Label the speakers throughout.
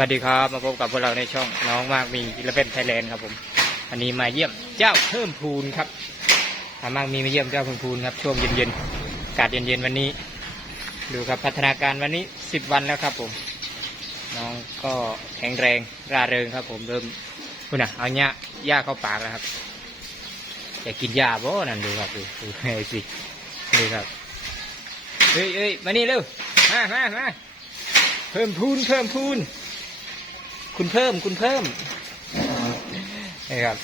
Speaker 1: วัสดีครับมาพบกับพวกเราในช่องน้องมากมีและเป็นไทยแลนด์ครับผมอันนี้มาเยี่ยมเจ้าเพิ่มพูนครับอามากมีมาเยี่ยมเจ้าเพิ่มพูนครับช่วงเย็นๆอากาศเย็นๆวันนี้ ดูครับพัฒนาการวันนี้สิบวันแล้วครับผม น้องก็แข็งแรงร่าเริงครับ ผมเริ่มคุณน่ะเอาเนี้ยหญ้าเข้าปากแล้วครับจะกินหญ้าบ่นั่นดูครับดูดูให้สิดูครับเฮ้ยเฮ้ยมานี่เร็วมามามาเพิ่มพูนเพิ่มพูน คุณเพิ่มคุณเพิ่มนี่ครับ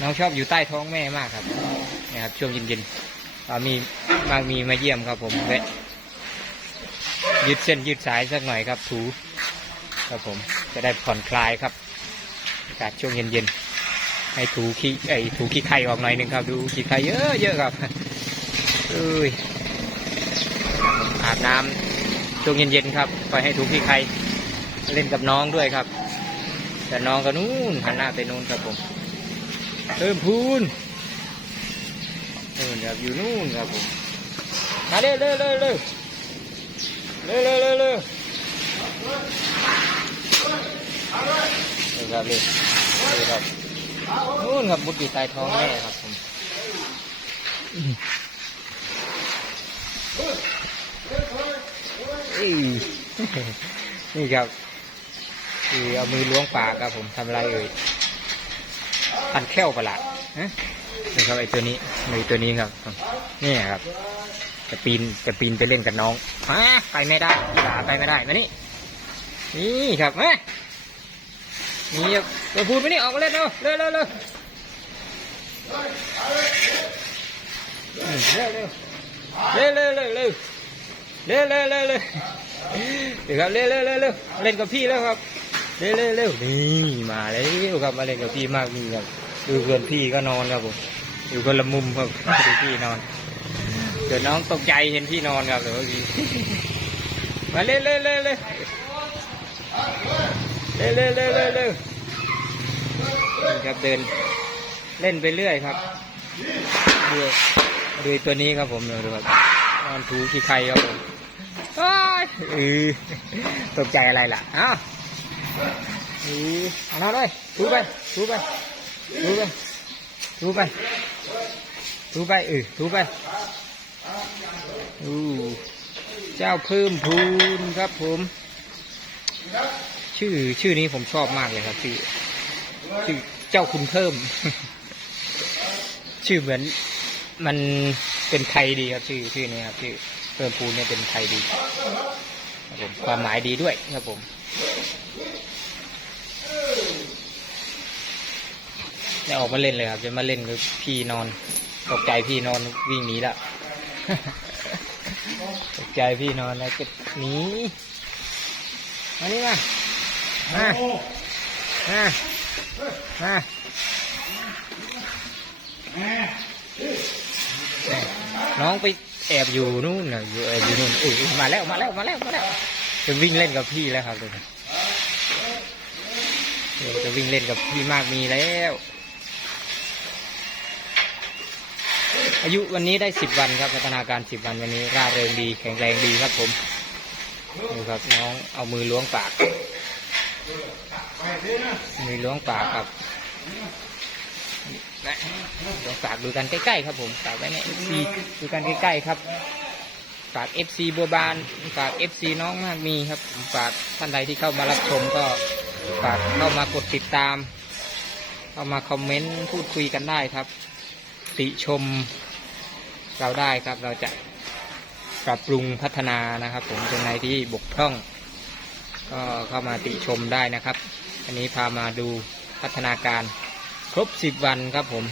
Speaker 1: น้องชอบอยู่ใต้ท้องแม่มากครับนี่ครับช่วงเย็นๆตอนมีมากมีมาเยี่ยมครับผมแวะยืดเส้นยืดสายสักหน่อยครับถูครับผมจะได้ผ่อนคลายครับอากาศช่วงเย็นๆให้ถูขี้ไอยถูขี้ไข่ออกหน่อยหนึงครับ ดูขี้ไข่เยอะเยอะครับเอ้ยอาบน้ำช่วงเย็นๆครับปล่อยให้ถูขี้ไข่ เล่นกับน้องด้วยครับ แต่น้องก็นู่นหันหน้าไปนู่นครับผมเพิ่มพูนนู่นครับอยู่นู่นครับผมมาเร็วเร็วเร็วเร็วเร็วเร็วเร็วเร็วนี่ครับเลยนี่ครับนู่นครับมุดอยู่ใต้ท้องแม่ครับผมอีนี่ครับ คือเอามือล้วงปากครับผมทำอะไรเอ่ยพันแข้วประหลาดฮะนี่ครับไอ้ตัวนี้มือตัวนี้ครับนี่ครับ จะปีนจะปีนไปเล่นกับน้องฮะไปไม่ได้ยีหลาไปไม่ได้มานี่นี่ครับมานี่ครับตัวพูดไปนี่ออกมาเล่นเร็วเร็วเร็วเร็วเร็วเร็วเร็วเร็วเร็วเร็วเร็วเร็วเร็วเร็วเดี๋ยวครับเร็วเร็วเร็วเร็วเล่นกับพี่แล้วครับ เร็วเร็วเร็วนี่มาแล้วครับมาเล่นกับพี่มากมีครับดูเพื่อนพี่ก็นอนครับผมอยู่คนละมุมครับดูพี่นอน เดี๋ยวน้องตกใจเห็นพี่นอนครับเดี๋ยวเมื่มาเร็วเร็วเร็วเร็วเร็วเร็วเร็วเร็วครับเดินเล่นไปเรื่อยครับดูดูตัวนี้ครับผมดูครับนอนถูขี้ไข่ครับผมอ้ยเออตกใจอะไรล่ะอ้าว อือเอาหน้าเลยถูไปถูไปถูไปถูไปถูไปเออถูไปอู้เจ้าเพิ่มพูนครับผม ชื่อชื่อนี้ผมชอบมากเลยครับ ชื่อชื่อเจ้าคุณเพิ่ม ชื่อเหมือนมันเป็นไทยดีครับชื่อชื่อนี้ครับชื่อเพิ่มพูนเนี่ยเป็นไทยดี ผม ความหมายดีด้วยครับผม ไม่ออกมาเล่นเลยครับ จะมาเล่นกับพี่นอน ตกใจพี่นอนวิ่งหนีละ ตกใจพี่นอนแล้วก็หนี มานี่มา มา มา มาน้องไป แอบอยู่นู่นนะอยู่แอบอยู่นู่นเออมาแล้วมาแล้วมาแล้วมาแล้วจะวิ่งเล่นกับพี่แล้วครับเดี๋ยวจะวิ่งเล่นกับพี่มากมีแล้ว อายุวันนี้ได้สิบวันครับพัฒนาการสิบวันวันนี้ร่าเริงดีแข็งแรงดีครับผมดูครับน้องเอามือล้วงปากมือล้วงปากครับ นะล้วงปากดูกันใกล้ๆครับผมฝากไว้ในเอฟซีดูกันใกล้ๆครับ ฝากเอฟซีบัวบานฝากเอฟซีน้องมากมีครับฝากท่านใดที่เข้ามารับชมก็ฝากเข้ามากดติดตาม เข้ามาคอมเมนต์พูดคุยกันได้ครับ ติชมเราได้ครับเราจะปรับปรุงพัฒนานะครับ ผมตรงไหนที่บกพร่อง ก็เข้ามาติชมได้นะครับ อันนี้พามาดูพัฒนาการ รบสิบวันครับผม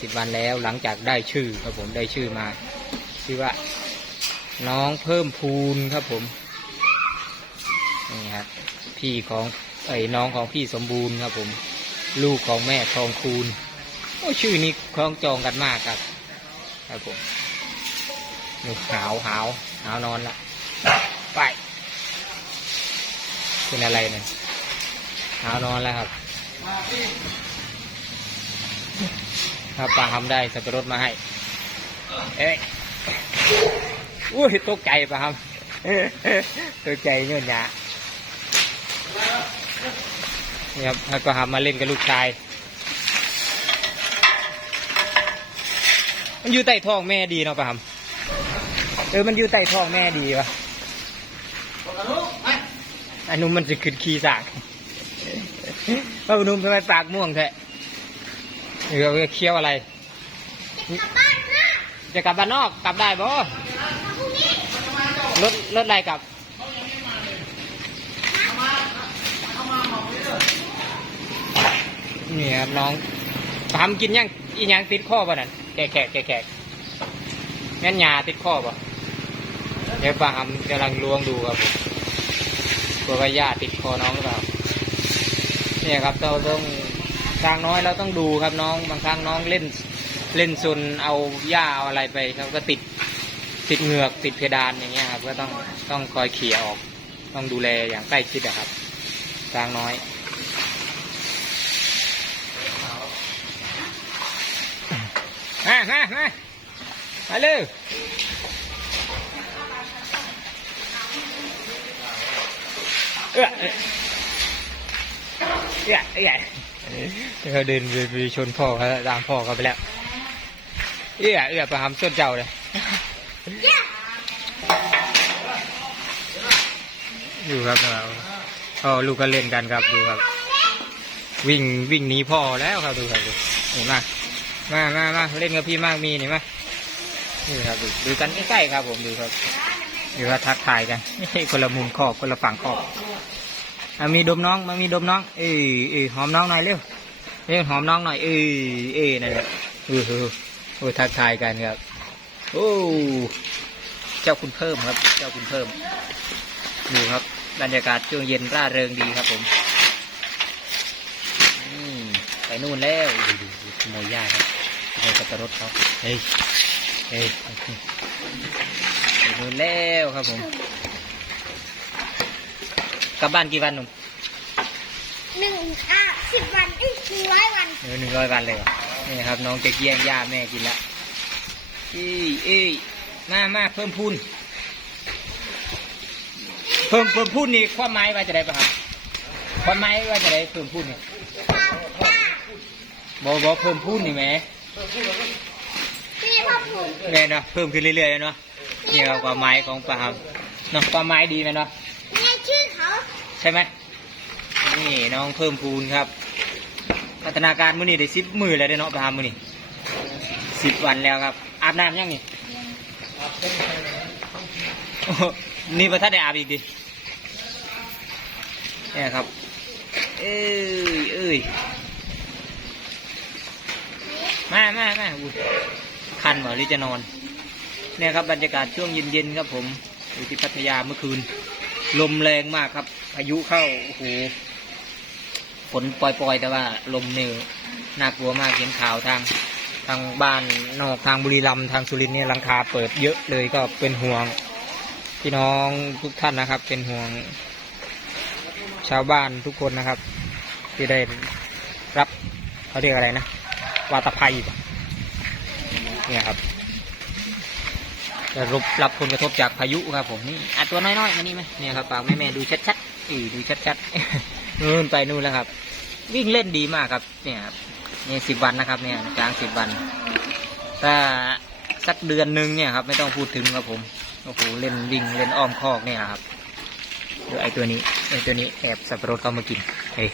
Speaker 1: สิบวันแล้วหลังจากได้ชื่อครับผมได้ชื่อมา ชื่อว่า น้องเพิ่มพูนครับผมนี่ครับพี่ของไอ้น้องของพี่สมบูรณ์ครับผม ลูกของแม่ทองคูณโอ้ชื่อนี้คล้องจองกันมากครับครับผมนี่หาวหาวหาวนอนละไปเป็นอะไรเนี่ยหาวนอนแล้วครับ ถ้าปลาทำได้สับปะรดมาให้ เอ้ยอุ้ยตกใจปะครับตกใจเงื่อนหยานี่ครับแล้วก็หามาเล่นกับลูกชาย มันอยู่ใต้ท้องแม่ดีเนาะปะครับเออมันอยู่ใต้ท้องแม่ดีวะอันนุ่มมันจะขึ้นขี้สากว่านุ่มทำไมปากม่วงแท้ เออเอาเคี้ยวอะไร จะกลับบ้านนอกกลับได้บ่รถรถอะไรกลับนี่ครับน้องทำกินยังอีหยังติดข้อป่ะนั่นแขกแขกแขกแขกแม่นยาติดข้อป่ะเดี๋ยวปามกำลังล้วงดูครับผมกลัวว่าหญ้าติดคอน้องหรือเปล่าเนี่ยครับเราต้อง ทางน้อยเราต้องดูครับน้องบางครั้งน้องเล่นเล่นซนเอาหญ้าเอาอะไรไปครับก็ติดติดเหงือกติดเพดานอย่างเงี้ยครับก็ต้องต้องคอยเขี่ยออก ต้องดูแลอย่างใกล้ชิดอะครับทางน้อยมามามามาเร็วเออเอื้อเอื้อ เขาเดินไปไปชนพ่อเขาตามพ่อเขาไปแล้ว เอื้อเอื้อไปทำส้นเจ้าเลยอยู่ครับเราพ่อลูกก็เล่นกันครับดูครับ วิ่งวิ่งหนีพ่อแล้วครับดูครับดูเห็นไหมมามามาเล่นกับพี่มากมีนี่มานี่ครับดูดูกันใกล้ๆครับผมดูครับดูว่าทักทายกันคนละมุมขอบคนละฝั่งขอบ อะมีดมน้องมามีดมน้องเอ้ยเอ้ยหอมน้องหน่อยเร็วเร็วหอมน้องหน่อยเอ้ยเอ้ยนั่นแหละเออเออโอ้ทักทายกันครับโอ้เจ้าคุณเพิ่มครับ เจ้าคุณเพิ่มดูครับ บรรยากาศช่วงเย็นร่าเริงดีครับผมอืมไปนู่นแล้วดูดูดูขโมยหญ้าครับขโมยสับปะรดเขาเฮ้ยเฮ้ยไปนู่นแล้วครับผม กลับบ้านกี่วันหนุ่ม
Speaker 2: หนึ่งอะสิบวันเอ้ยหนึ่งร้อยวัน
Speaker 1: เออหนึ่งร้อยวันเลยเหรอนี่ครับ น้องจะเกี้ยงหญ้าแม่กินละเอ้ยเอ้ยมามาเพิ่มพูน เพิ่มเพิ่มพูนนี่ความหมายว่าจะได้ปะครับความหมายว่าจะได้เพิ่มพูนนี่
Speaker 2: ข้าวหน้า
Speaker 1: บอกบอกเพิ่มพูนนี่ไหม
Speaker 2: พี่พ่อผูก
Speaker 1: แม่เนาะเพิ่มขึ้นเรื่อยๆเนาะนี่ครับความหมายของปลาครับเนาะความหมายดีไหมเนาะ
Speaker 2: เนี่ยชื่อเขา
Speaker 1: ใช่ไหมนี่น้องเพิ่มพูนครับ พัฒนาการมื้อนี้ได้สิบมือแล้วได้อเนาะปลามื้อนี้สิบวันแล้วครับ อาบน้ำยังนี่โอ้โหนี่ประทัดได้อาบอีกดิเนี่ยครับ เอ้ยเอ้ยมามามาอุ้ยคันเหรอหรือจะนอน เนี่ยครับบรรยากาศช่วงเย็นๆครับผมอยู่ที่พัทยาเมื่อคืน ลมแรงมากครับพายุเข้าโอ้โหฝนปล่อยๆ แต่ว่าลมเนี่น่ากลัวมากเห็นข่าวทางทางบ้านนอกทางบุรีรัมย์ทางสุรินทร์เนี่ยหลังคาเปิดเยอะเลยก็เป็นห่วง พี่น้องทุกท่านนะครับ เป็นห่วง ชาวบ้านทุกคนนะครับ ที่ได้รับเขาเรียกอะไรนะวาตภัยเนี่ยครับ จะรับรับผลกระทบจากพายุครับผมนี่อัดตัวน้อยๆมานี่ไหมเนี่ยครับปากแม่แม่ดูชัดๆอีดูชัดๆนู่นไปนู่นแล้วครับ วิ่งเล่นดีมากครับ เนี่ยครับนี่สิบวันนะครับ เนี่ยกลางสิบวันถ้าสักเดือนหนึ่งเนี่ยครับ ไม่ต้องพูดถึงครับผมโอ้โหเล่นวิ่งเล่นอ้อมคอกเนี่ยครับดูไอตัวนี้ไอตัวนี้แอบสับปะรดเข้ามากินเฮ้ย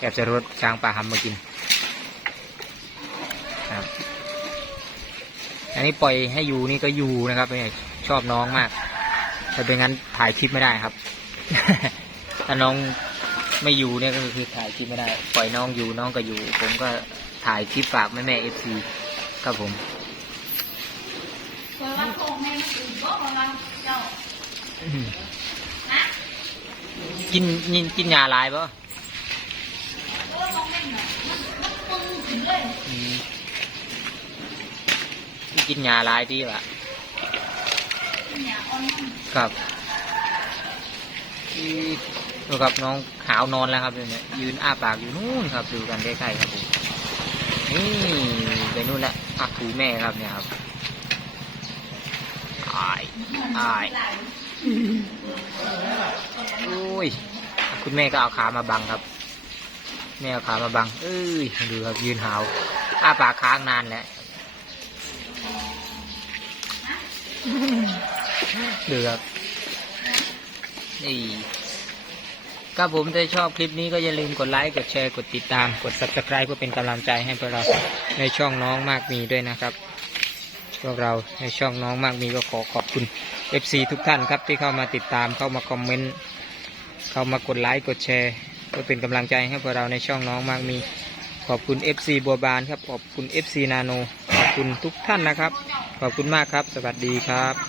Speaker 1: แอบสับปะรดช้างป่าหำมากินครับ อันนี้ปล่อยให้อยู่นี่ก็อยู่นะครับเนี่ยชอบน้องมากถ้าเป็นงั้นถ่ายคลิปไม่ได้ครับ ถ้าน้องไม่อยู่เนี่ยก็คือถ่ายคลิปไม่ได้ ปล่อยน้องอยู่น้องก็อยู่ ผมก็ถ่ายคลิปฝากแม่แม่เอฟซีครับผม
Speaker 2: เปิดว่าโคงแม่ตื่นก็มาวันเจ้า
Speaker 1: อื้อหือ
Speaker 2: นะ
Speaker 1: กินกินกินยาลายปะ กินยาลายที่วะ
Speaker 2: เนี่ยอ่อนมัน
Speaker 1: ครับที่ดูครับน้องหาวนอนแล้วครับเนี่ยยืนอ้าปากอยู่นู่นครับ ดูกันใกล้ๆครับผมนี่ไปนู่นแล้วอะถูแม่ครับเนี่ยครับอายอายอุ้ยคุณแม่ก็เอาขามาบังครับ แม่เอาขามาบัง เอ้ยดูครับยืนหาวอ้าปากค้างนานแล้ว ดูครับ นี่ถ้าผมจะชอบคลิปนี้ก็อย่าลืมกดไลค์ กดแชร์ กดติดตาม กด subscribe เพื่อเป็นกำลังใจให้พวกเราในช่องน้องมากมีด้วยนะครับ พวกเราในช่องน้องมากมีก็ขอขอบคุณ FC ทุกท่านครับที่เข้ามาติดตาม เข้ามาคอมเมนต์ เข้ามากดไลค์ กดแชร์เพื่อเป็นกำลังใจให้พวกเราในช่องน้องมากมี ขอบคุณ FC บัวบานครับ ขอบคุณ FC นาโน คุณทุกท่านนะครับ ขอบคุณมากครับ สวัสดีครับ